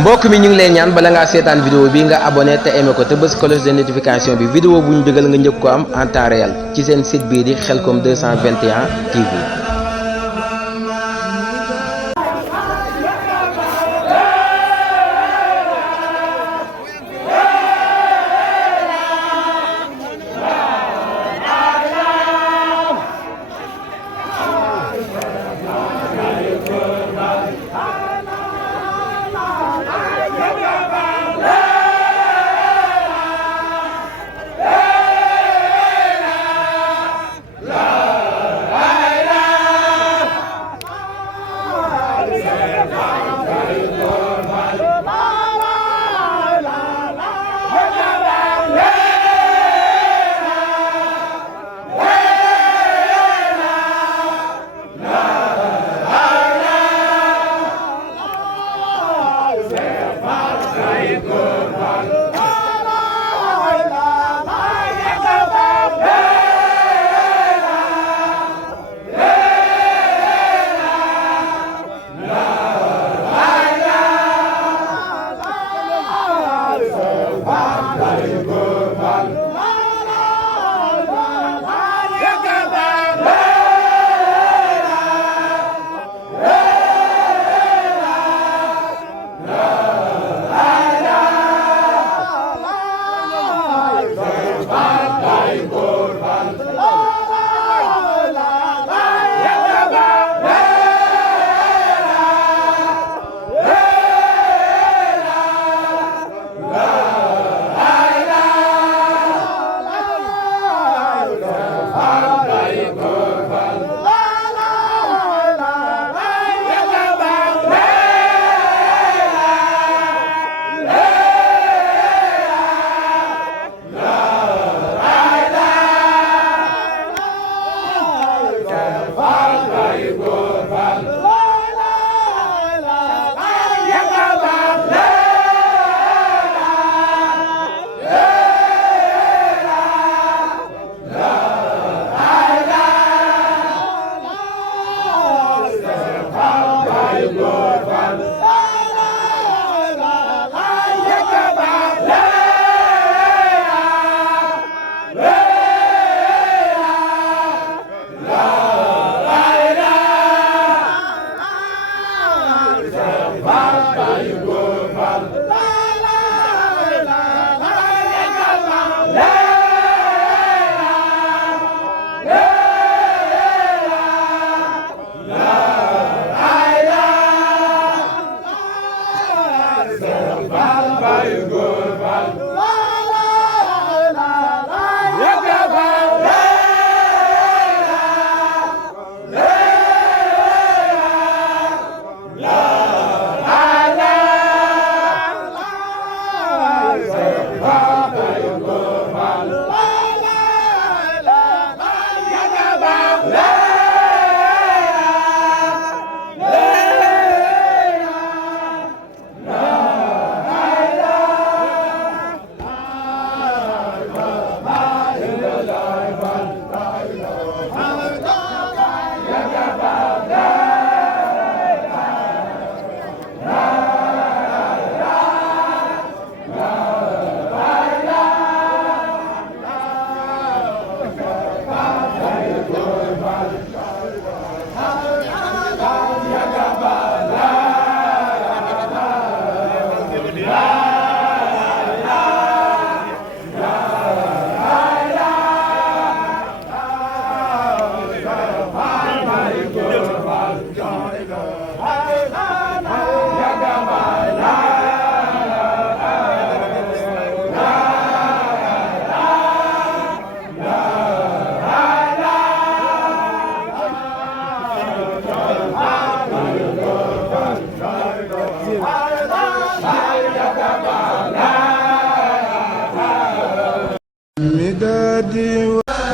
mbokk mi ñu ngi lay ñaan bala ngaa seetaan vidéo bi nga abonné te aimé ko te bës cloche de notification bi vidéo bu ñu dugal nga njëkk ko am en temps réel ci seen site bii di Khelcom 221 TV.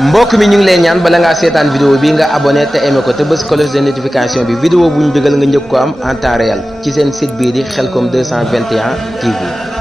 mbokk mi ñu ngi lay ñaan bala ngaa seetaan vidéo bi nga abonné te aimé ko te bës cloche de notification bi vidéo bu ñu dugal nga njëkk ko am en temps réel ci seen site bii di Khelcom 221 TV.